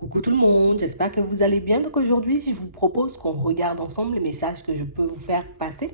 Coucou tout le monde, j'espère que vous allez bien. Donc aujourd'hui, je vous propose qu'on regarde ensemble les messages que je peux vous faire passer.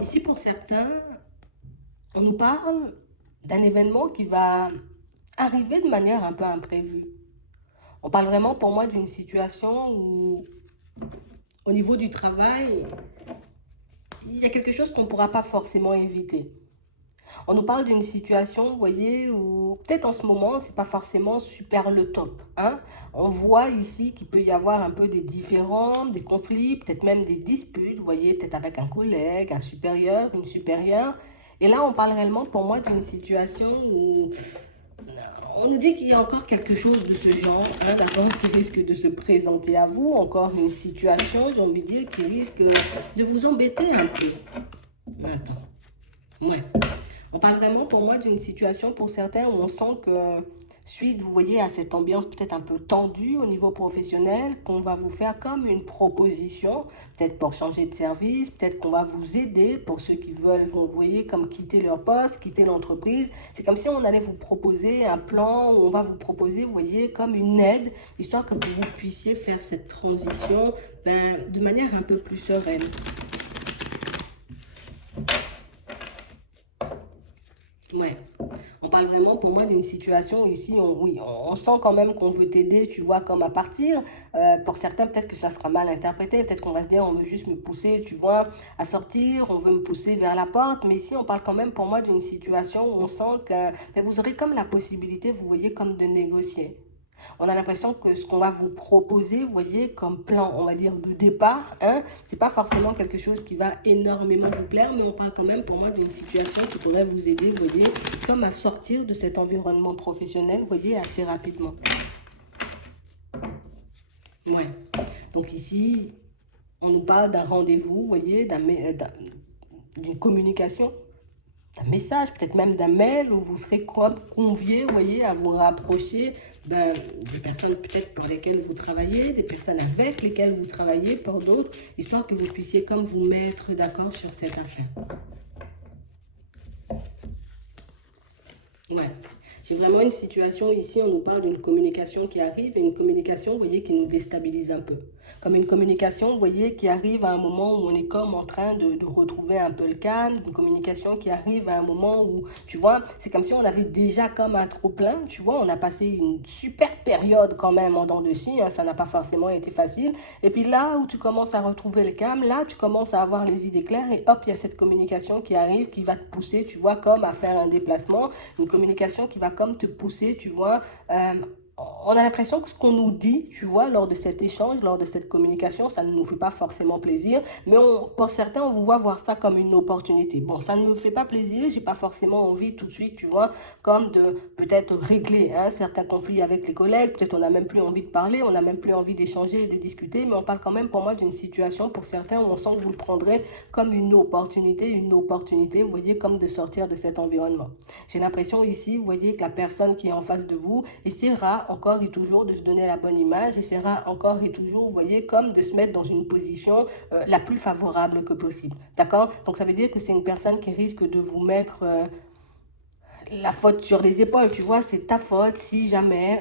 Ici, pour certains, on nous parle d'un événement qui va arriver de manière un peu imprévue. On parle vraiment pour moi d'une situation où, au niveau du travail, il y a quelque chose qu'on ne pourra pas forcément éviter. On nous parle d'une situation, vous voyez, où peut-être en ce moment, c'est pas forcément super le top, hein. On voit ici qu'il peut y avoir un peu des différends, des conflits, peut-être même des disputes, vous voyez, peut-être avec un collègue, un supérieur, une supérieure. Et là, on parle réellement pour moi d'une situation où on nous dit qu'il y a encore quelque chose de ce genre, hein, d'abord qui risque de se présenter à vous, encore une situation, j'ai envie de dire, qui risque de vous embêter un peu. Attends, ouais. On parle vraiment pour moi d'une situation pour certains où on sent que suite, vous voyez, à cette ambiance peut-être un peu tendue au niveau professionnel, qu'on va vous faire comme une proposition, peut-être pour changer de service, peut-être qu'on va vous aider pour ceux qui veulent, vous voyez, comme quitter leur poste, quitter l'entreprise. C'est comme si on allait vous proposer un plan où on va vous proposer, vous voyez, comme une aide, histoire que vous puissiez faire cette transition de manière un peu plus sereine. Ouais. On parle vraiment pour moi d'une situation ici, oui, on sent quand même qu'on veut t'aider, tu vois, comme à partir. Pour certains, peut-être que ça sera mal interprété, peut-être qu'on va se dire, on veut juste me pousser, tu vois, à sortir, on veut me pousser vers la porte. Mais ici, on parle quand même pour moi d'une situation où on sent que ben, vous aurez comme la possibilité, vous voyez, comme de négocier. On a l'impression que ce qu'on va vous proposer, vous voyez, comme plan, on va dire, de départ, hein, c'est pas forcément quelque chose qui va énormément vous plaire, mais on parle quand même pour moi d'une situation qui pourrait vous aider, vous voyez, comme à sortir de cet environnement professionnel, vous voyez, assez rapidement. Ouais. Donc ici, on nous parle d'un rendez-vous, vous voyez, d'une communication, un message, peut-être même d'un mail où vous serez convié, vous voyez, à vous rapprocher des personnes peut-être pour lesquelles vous travaillez, des personnes avec lesquelles vous travaillez, pour d'autres, histoire que vous puissiez comme vous mettre d'accord sur cette affaire. Ouais. J'ai vraiment une situation ici, on nous parle d'une communication qui arrive et une communication, vous voyez, qui nous déstabilise un peu. Comme une communication, vous voyez, qui arrive à un moment où on est comme en train de retrouver un peu le calme, une communication qui arrive à un moment où, tu vois, c'est comme si on avait déjà comme un trop-plein, tu vois, on a passé une super période quand même en dents de scie, hein, ça n'a pas forcément été facile. Et puis là où tu commences à retrouver le calme, là, tu commences à avoir les idées claires et hop, il y a cette communication qui arrive, qui va te pousser, tu vois, comme à faire un déplacement, une communication qui va comme te pousser, tu vois. On a l'impression que ce qu'on nous dit, tu vois, lors de cet échange, lors de cette communication, ça ne nous fait pas forcément plaisir, mais pour certains, on voit voir ça comme une opportunité. Bon, ça ne me fait pas plaisir, j'ai pas forcément envie tout de suite, tu vois, comme de peut-être régler hein, certains conflits avec les collègues, peut-être on n'a même plus envie de parler, on n'a même plus envie d'échanger et de discuter, mais on parle quand même pour moi d'une situation pour certains où on sent que vous le prendrez comme une opportunité, vous voyez, comme de sortir de cet environnement. J'ai l'impression ici, vous voyez, que la personne qui est en face de vous essaiera encore et toujours de se donner la bonne image, essaiera encore et toujours, vous voyez, comme de se mettre dans une position la plus favorable que possible. D'accord? Donc ça veut dire que c'est une personne qui risque de vous mettre la faute sur les épaules, tu vois, c'est ta faute si jamais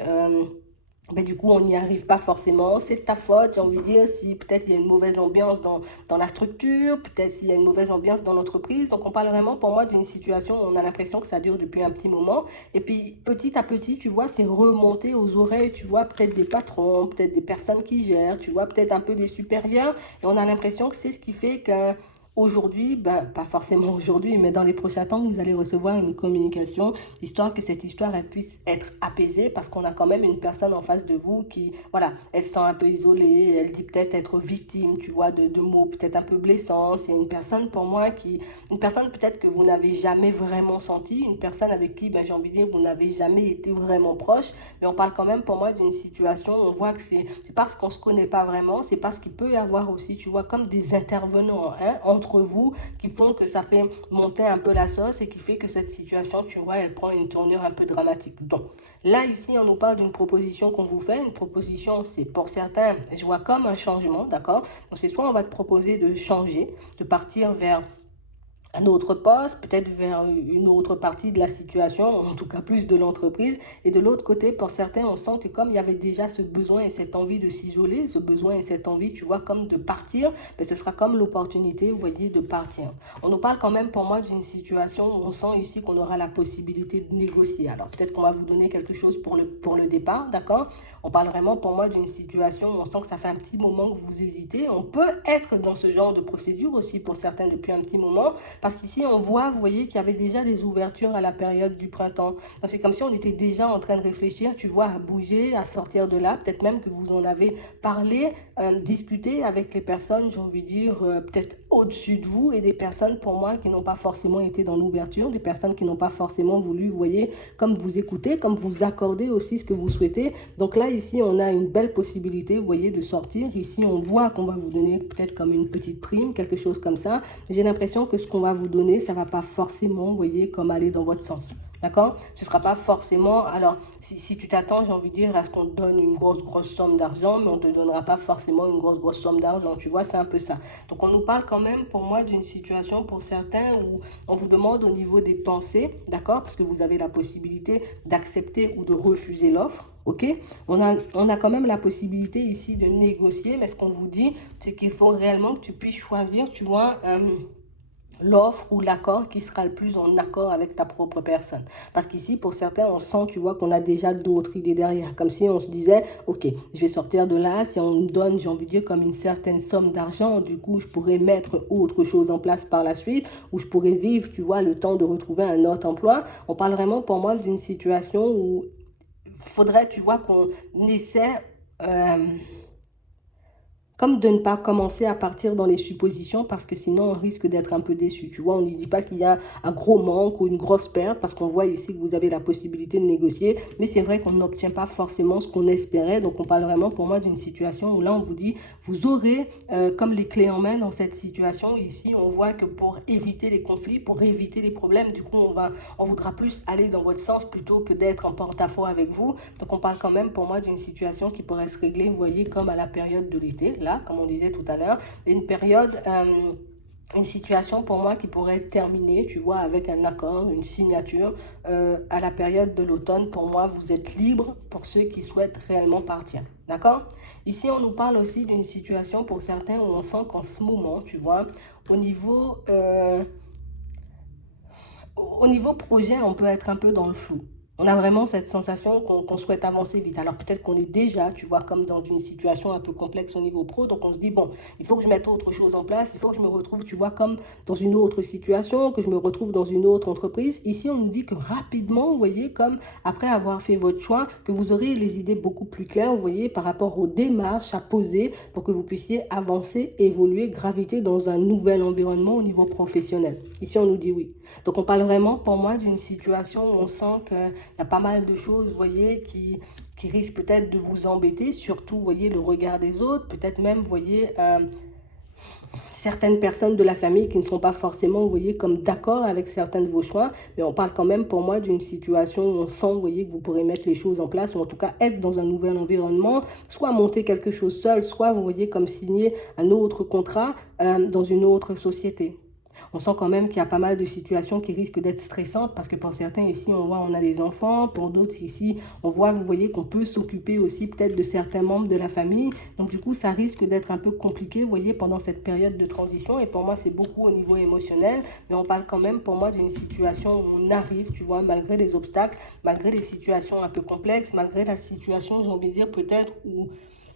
ben, du coup, on n'y arrive pas forcément. C'est de ta faute, j'ai envie de dire, si peut-être il y a une mauvaise ambiance dans la structure, peut-être s'il y a une mauvaise ambiance dans l'entreprise. Donc, on parle vraiment pour moi d'une situation où on a l'impression que ça dure depuis un petit moment. Et puis, petit à petit, tu vois, c'est remonté aux oreilles, tu vois, peut-être des patrons, peut-être des personnes qui gèrent, tu vois, peut-être un peu des supérieurs. Et on a l'impression que c'est ce qui fait que aujourd'hui, ben, pas forcément aujourd'hui, mais dans les prochains temps, vous allez recevoir une communication, histoire que cette histoire elle puisse être apaisée, parce qu'on a quand même une personne en face de vous qui, voilà, elle se sent un peu isolée, elle dit peut-être être victime, tu vois, de mots peut-être un peu blessants. C'est une personne pour moi une personne peut-être que vous n'avez jamais vraiment senti, une personne avec qui, ben, j'ai envie de dire, vous n'avez jamais été vraiment proche, mais on parle quand même pour moi d'une situation où on voit que c'est parce qu'on ne se connaît pas vraiment, c'est parce qu'il peut y avoir aussi, tu vois, comme des intervenants hein, entre entre vous qui font que ça fait monter un peu la sauce et qui fait que cette situation, tu vois, elle prend une tournure un peu dramatique. Donc, là, ici, on nous parle d'une proposition qu'on vous fait. Une proposition, c'est pour certains, je vois comme un changement, d'accord? Donc, c'est soit on va te proposer de changer, de partir vers un autre poste, peut-être vers une autre partie de la situation, en tout cas plus de l'entreprise. Et de l'autre côté, pour certains, on sent que comme il y avait déjà ce besoin et cette envie de s'isoler, ce besoin et cette envie, tu vois, comme de partir, ben ce sera comme l'opportunité, vous voyez, de partir. On nous parle quand même pour moi d'une situation où on sent ici qu'on aura la possibilité de négocier. Alors peut-être qu'on va vous donner quelque chose pour le départ, d'accord? On parle vraiment pour moi d'une situation où on sent que ça fait un petit moment que vous hésitez. On peut être dans ce genre de procédure aussi pour certains depuis un petit moment. Parce qu'ici, on voit, vous voyez, qu'il y avait déjà des ouvertures à la période du printemps. Donc, c'est comme si on était déjà en train de réfléchir, tu vois, à bouger, à sortir de là. Peut-être même que vous en avez parlé, discuté avec les personnes, j'ai envie de dire, peut-être au-dessus de vous et des personnes, pour moi, qui n'ont pas forcément été dans l'ouverture, des personnes qui n'ont pas forcément voulu, vous voyez, comme vous écouter, comme vous accorder aussi ce que vous souhaitez. Donc là, ici, on a une belle possibilité, vous voyez, de sortir. Ici, on voit qu'on va vous donner peut-être comme une petite prime, quelque chose comme ça. J'ai l'impression que ce qu'on va vous donner, ça ne va pas forcément, vous voyez, comme aller dans votre sens. D'accord? Ce ne sera pas forcément... Alors, si tu t'attends, j'ai envie de dire, à ce qu'on te donne une grosse somme d'argent, mais on ne te donnera pas forcément une grosse somme d'argent. Tu vois, c'est un peu ça. Donc, on nous parle quand même, pour moi, d'une situation pour certains où on vous demande au niveau des pensées, d'accord? Parce que vous avez la possibilité d'accepter ou de refuser l'offre. Ok, on a quand même la possibilité ici de négocier, mais ce qu'on vous dit, c'est qu'il faut réellement que tu puisses choisir, tu vois, l'offre ou l'accord qui sera le plus en accord avec ta propre personne. Parce qu'ici, pour certains, on sent, tu vois, qu'on a déjà d'autres idées derrière. Comme si on se disait, ok, je vais sortir de là, si on me donne, j'ai envie de dire, comme une certaine somme d'argent, du coup, je pourrais mettre autre chose en place par la suite, ou je pourrais vivre, tu vois, le temps de retrouver un autre emploi. On parle vraiment, pour moi, d'une situation où faudrait, tu vois, qu'on essaie comme de ne pas commencer à partir dans les suppositions parce que sinon on risque d'être un peu déçu. Tu vois, on ne dit pas qu'il y a un gros manque ou une grosse perte parce qu'on voit ici que vous avez la possibilité de négocier. Mais c'est vrai qu'on n'obtient pas forcément ce qu'on espérait. Donc on parle vraiment pour moi d'une situation où là on vous dit, vous aurez comme les clés en main dans cette situation. Ici on voit que pour éviter les conflits, pour éviter les problèmes, du coup on voudra plus aller dans votre sens plutôt que d'être en porte-à-faux avec vous. Donc on parle quand même pour moi d'une situation qui pourrait se régler, vous voyez, comme à la période de l'été. Là, comme on disait tout à l'heure, une période, une situation pour moi qui pourrait être terminée, tu vois, avec un accord, une signature. À la période de l'automne, pour moi, vous êtes libre pour ceux qui souhaitent réellement partir. D'accord? Ici, on nous parle aussi d'une situation pour certains où on sent qu'en ce moment, tu vois, au niveau, au niveau projet, on peut être un peu dans le flou. On a vraiment cette sensation qu'on souhaite avancer vite. Alors peut-être qu'on est déjà, tu vois, comme dans une situation un peu complexe au niveau pro. Donc on se dit, bon, il faut que je mette autre chose en place. Il faut que je me retrouve, tu vois, comme dans une autre situation, que je me retrouve dans une autre entreprise. Ici, on nous dit que rapidement, vous voyez, comme après avoir fait votre choix, que vous aurez les idées beaucoup plus claires, vous voyez, par rapport aux démarches à poser pour que vous puissiez avancer, évoluer, graviter dans un nouvel environnement au niveau professionnel. Ici, on nous dit oui. Donc on parle vraiment pour moi d'une situation où on sent qu'il y a pas mal de choses, vous voyez, qui risquent peut-être de vous embêter, surtout, vous voyez, le regard des autres, peut-être même, vous voyez, certaines personnes de la famille qui ne sont pas forcément, vous voyez, comme d'accord avec certains de vos choix, mais on parle quand même pour moi d'une situation où on sent, vous voyez, que vous pourrez mettre les choses en place, ou en tout cas être dans un nouvel environnement, soit monter quelque chose seul, soit, vous voyez, comme signer un autre contrat dans une autre société. On sent quand même qu'il y a pas mal de situations qui risquent d'être stressantes parce que pour certains ici, on voit on a des enfants, pour d'autres ici, on voit, vous voyez, qu'on peut s'occuper aussi peut-être de certains membres de la famille. Donc du coup, ça risque d'être un peu compliqué, vous voyez, pendant cette période de transition. Et pour moi, c'est beaucoup au niveau émotionnel, mais on parle quand même pour moi d'une situation où on arrive, tu vois, malgré les obstacles, malgré les situations un peu complexes, malgré la situation, j'ai envie de dire, peut-être où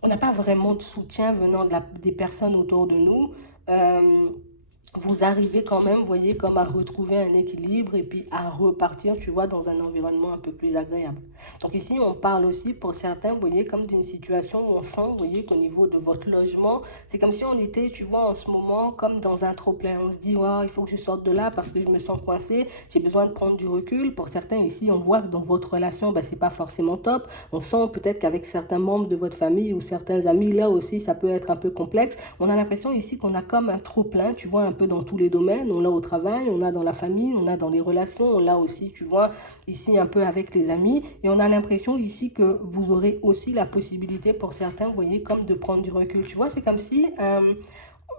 on n'a pas vraiment de soutien venant des personnes autour de nous. Vous arrivez quand même, vous voyez, comme à retrouver un équilibre et puis à repartir, tu vois, dans un environnement un peu plus agréable. Donc ici, on parle aussi pour certains, vous voyez, comme d'une situation où on sent, vous voyez, qu'au niveau de votre logement, c'est comme si on était, tu vois, en ce moment, comme dans un trop-plein. On se dit, oh, il faut que je sorte de là parce que je me sens coincé, j'ai besoin de prendre du recul. Pour certains ici, on voit que dans votre relation, ben, c'est pas forcément top. On sent peut-être qu'avec certains membres de votre famille ou certains amis, là aussi, ça peut être un peu complexe. On a l'impression ici qu'on a comme un trop-plein, tu vois, un peu dans tous les domaines. On l'a au travail, on a dans la famille, on a dans les relations, on l'a aussi, tu vois, ici un peu avec les amis. Et on a l'impression ici que vous aurez aussi la possibilité pour certains, vous voyez, comme de prendre du recul. Tu vois, c'est comme si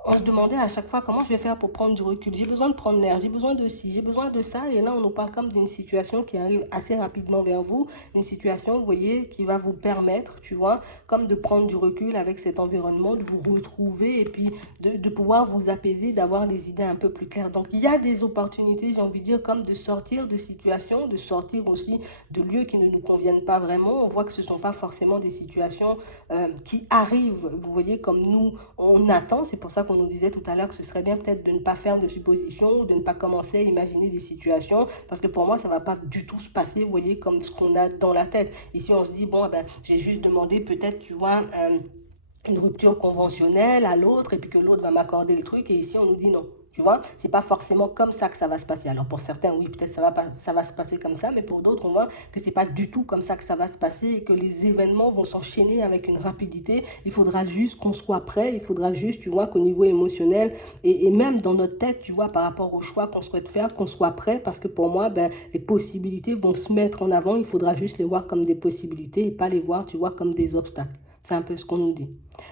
on se demandait à chaque fois comment je vais faire pour prendre du recul. J'ai besoin de prendre l'air, j'ai besoin de ci, j'ai besoin de ça. Et là, on nous parle comme d'une situation qui arrive assez rapidement vers vous. Une situation, vous voyez, qui va vous permettre, tu vois, comme de prendre du recul avec cet environnement, de vous retrouver et puis de pouvoir vous apaiser, d'avoir des idées un peu plus claires. Donc, il y a des opportunités, j'ai envie de dire, comme de sortir de situations, de sortir aussi de lieux qui ne nous conviennent pas vraiment. On voit que ce ne sont pas forcément des situations qui arrivent, vous voyez, comme nous, on attend. C'est pour ça qu'on nous disait tout à l'heure que ce serait bien peut-être de ne pas faire de suppositions, de ne pas commencer à imaginer des situations, parce que pour moi, ça ne va pas du tout se passer, vous voyez, comme ce qu'on a dans la tête. Ici, on se dit, bon, ben, j'ai juste demandé peut-être, tu vois, une rupture conventionnelle à l'autre et puis que l'autre va m'accorder le truc et ici on nous dit non. Tu vois, c'est pas forcément comme ça que ça va se passer. Alors pour certains, oui, peut-être ça va se passer comme ça, mais pour d'autres, on voit que c'est pas du tout comme ça que ça va se passer et que les événements vont s'enchaîner avec une rapidité. Il faudra juste qu'on soit prêt, il faudra juste, tu vois, qu'au niveau émotionnel et même dans notre tête, tu vois, par rapport au choix qu'on souhaite faire, qu'on soit prêt parce que pour moi, ben, les possibilités vont se mettre en avant. Il faudra juste les voir comme des possibilités et pas les voir, tu vois, comme des obstacles. C'est un peu ce qu'on nous dit.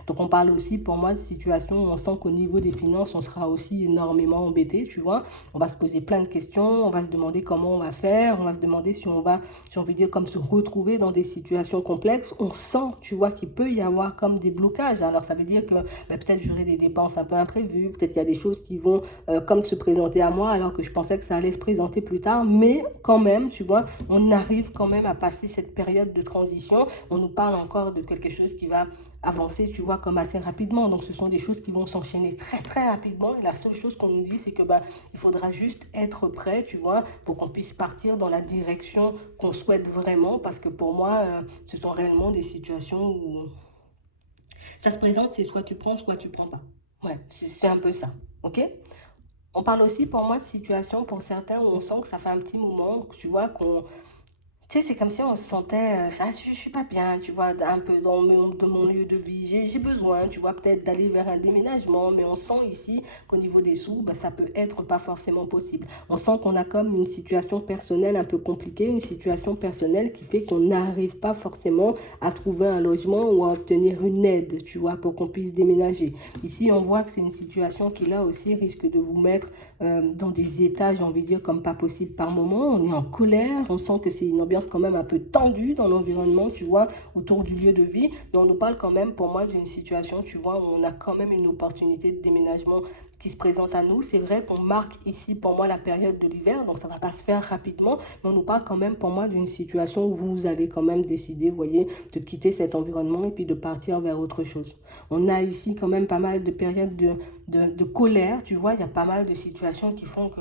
Donc on parle aussi pour moi de situations où on sent qu'au niveau des finances, on sera aussi énormément embêté, tu vois. On va se poser plein de questions, on va se demander comment on va faire, on va se demander si on va, si on veut dire, comme se retrouver dans des situations complexes. On sent, tu vois, qu'il peut y avoir comme des blocages. Alors ça veut dire que ben, peut-être j'aurai des dépenses un peu imprévues, peut-être il y a des choses qui vont comme se présenter à moi alors que je pensais que ça allait se présenter plus tard. Mais quand même, tu vois, on arrive quand même à passer cette période de transition. On nous parle encore de quelque chose qui va avancer, tu vois, comme assez rapidement. Donc, ce sont des choses qui vont s'enchaîner très, très rapidement. Et la seule chose qu'on nous dit, c'est que bah, il faudra juste être prêt, tu vois, pour qu'on puisse partir dans la direction qu'on souhaite vraiment. Parce que pour moi, ce sont réellement des situations où ça se présente, c'est soit tu prends pas. Ouais, c'est un peu ça. OK? On parle aussi pour moi de situations pour certains où on sent que ça fait un petit moment, tu vois, qu'on tu sais, c'est comme si on se sentait, je suis pas bien, tu vois, un peu de mon lieu de vie. J'ai besoin, tu vois, peut-être d'aller vers un déménagement, mais on sent ici qu'au niveau des sous, bah, ça peut être pas forcément possible. On sent qu'on a comme une situation personnelle un peu compliquée, une situation personnelle qui fait qu'on n'arrive pas forcément à trouver un logement ou à obtenir une aide, tu vois, pour qu'on puisse déménager. Ici, on voit que c'est une situation qui, là aussi, risque de vous mettre dans des états, j'ai envie de dire, comme pas possible par moment. On est en colère, on sent que c'est une ambiance quand même un peu tendue dans l'environnement, tu vois, autour du lieu de vie. Mais on nous parle quand même, pour moi, d'une situation, tu vois, où on a quand même une opportunité de déménagement qui se présente à nous. C'est vrai qu'on marque ici, pour moi, la période de l'hiver, donc ça ne va pas se faire rapidement, mais on nous parle quand même, pour moi, d'une situation où vous allez quand même décider, vous voyez, de quitter cet environnement et puis de partir vers autre chose. On a ici quand même pas mal de périodes de colère, tu vois, il y a pas mal de situations qui font que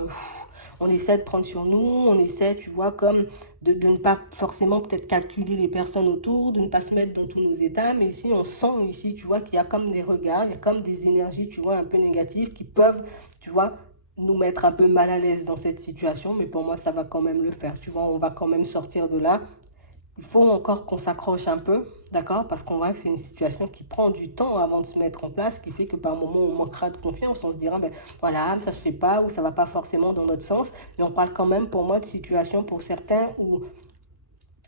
on essaie de prendre sur nous, on essaie, tu vois, comme de ne pas forcément peut-être calculer les personnes autour, de ne pas se mettre dans tous nos états, mais ici, on sent ici, tu vois, qu'il y a comme des regards, il y a comme des énergies, tu vois, un peu négatives qui peuvent, tu vois, nous mettre un peu mal à l'aise dans cette situation, mais pour moi, ça va quand même le faire, tu vois, on va quand même sortir de là. Il faut encore qu'on s'accroche un peu, d'accord? Parce qu'on voit que c'est une situation qui prend du temps avant de se mettre en place, ce qui fait que par moment, on manquera de confiance. On se dira, ben voilà, ça se fait pas ou ça va pas forcément dans notre sens. Mais on parle quand même, pour moi, de situation pour certains où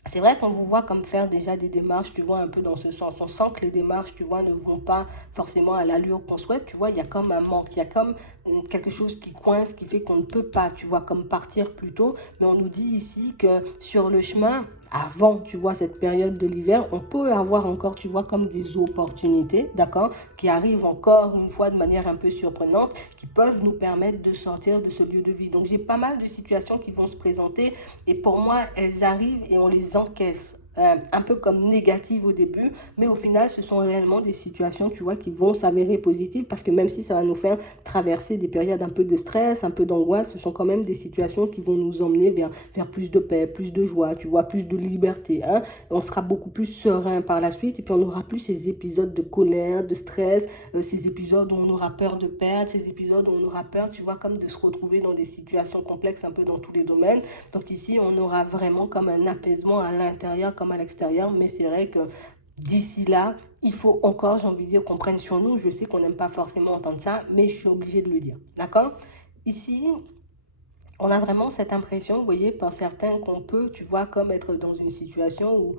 c'est vrai qu'on vous voit comme faire déjà des démarches, tu vois, un peu dans ce sens. On sent que les démarches, tu vois, ne vont pas forcément à l'allure qu'on souhaite. Tu vois, il y a comme un manque, il y a comme quelque chose qui coince, qui fait qu'on ne peut pas, tu vois, comme partir plus tôt. Mais on nous dit ici que sur le chemin, avant, tu vois, cette période de l'hiver, on peut avoir encore, tu vois, comme des opportunités, d'accord, qui arrivent encore une fois de manière un peu surprenante, qui peuvent nous permettre de sortir de ce lieu de vie. Donc, j'ai pas mal de situations qui vont se présenter et pour moi, elles arrivent et on les encaisse. Un peu comme négatives au début, mais au final, ce sont réellement des situations, tu vois, qui vont s'avérer positives parce que même si ça va nous faire traverser des périodes un peu de stress, un peu d'angoisse, ce sont quand même des situations qui vont nous emmener vers plus de paix, plus de joie, tu vois, plus de liberté. Hein. On sera beaucoup plus serein par la suite et puis on n'aura plus ces épisodes de colère, de stress, ces épisodes où on aura peur de perdre, ces épisodes où on aura peur, tu vois, comme de se retrouver dans des situations complexes un peu dans tous les domaines. Donc ici, on aura vraiment comme un apaisement à l'intérieur comme à l'extérieur, mais c'est vrai que D'ici là, il faut encore, j'ai envie de dire, qu'on prenne sur nous. Je sais qu'on n'aime pas forcément entendre ça, mais je suis obligée de le dire. D'accord? Ici, on a vraiment cette impression, vous voyez, par certains qu'on peut, tu vois, comme être dans une situation où,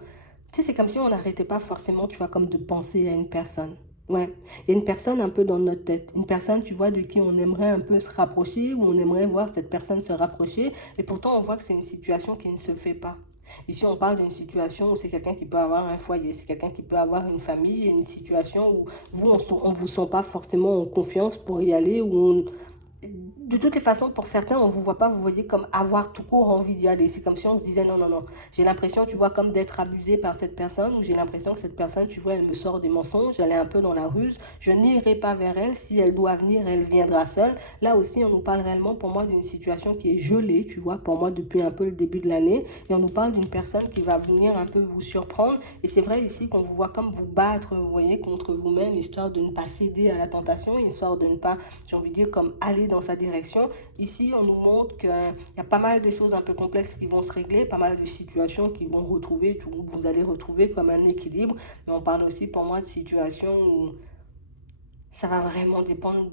tu sais, c'est comme si on n'arrêtait pas forcément, tu vois, comme de penser à une personne. Ouais, il y a une personne un peu dans notre tête, une personne, tu vois, de qui on aimerait un peu se rapprocher, ou on aimerait voir cette personne se rapprocher, et pourtant on voit que c'est une situation qui ne se fait pas. Ici, on parle d'une situation où c'est quelqu'un qui peut avoir un foyer, c'est quelqu'un qui peut avoir une famille, et une situation où vous, on ne vous sent pas forcément en confiance pour y aller, où on, de toutes les façons, pour certains, on ne vous voit pas, vous voyez, comme avoir tout court envie d'y aller. C'est comme si on se disait non, non, non. J'ai l'impression, tu vois, comme d'être abusé par cette personne, ou j'ai l'impression que cette personne, tu vois, elle me sort des mensonges, elle est un peu dans la ruse, je n'irai pas vers elle. Si elle doit venir, elle viendra seule. Là aussi, on nous parle réellement, pour moi, d'une situation qui est gelée, tu vois, pour moi, depuis un peu le début de l'année. Et on nous parle d'une personne qui va venir un peu vous surprendre. Et c'est vrai ici qu'on vous voit comme vous battre, vous voyez, contre vous-même, histoire de ne pas céder à la tentation, histoire de ne pas, j'ai envie de dire, comme aller dans sa direction. Ici, on nous montre qu'il y a pas mal de choses un peu complexes qui vont se régler, pas mal de situations qui vont retrouver, vous allez retrouver comme un équilibre. Mais on parle aussi pour moi de situations où ça va vraiment dépendre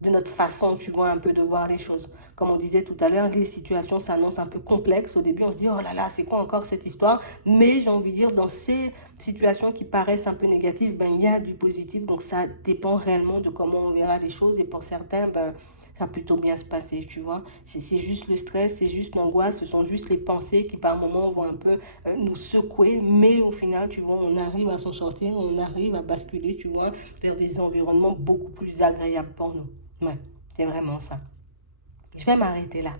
de notre façon, tu vois, un peu de voir les choses. Comme on disait tout à l'heure, les situations s'annoncent un peu complexes. Au début, on se dit, oh là là, c'est quoi encore cette histoire? Mais j'ai envie de dire, dans ces situations qui paraissent un peu négatives, ben, il y a du positif. Donc, ça dépend réellement de comment on verra les choses. Et pour certains, ben, ça va plutôt bien se passer, tu vois. C'est juste le stress, c'est juste l'angoisse, ce sont juste les pensées qui, par moments, vont un peu nous secouer. Mais au final, tu vois, on arrive à s'en sortir, on arrive à basculer, tu vois, vers des environnements beaucoup plus agréables pour nous. Ouais, c'est vraiment ça. Je vais m'arrêter là.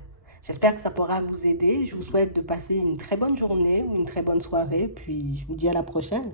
J'espère que ça pourra vous aider. Je vous souhaite de passer une très bonne journée ou une très bonne soirée. Puis je vous dis à la prochaine.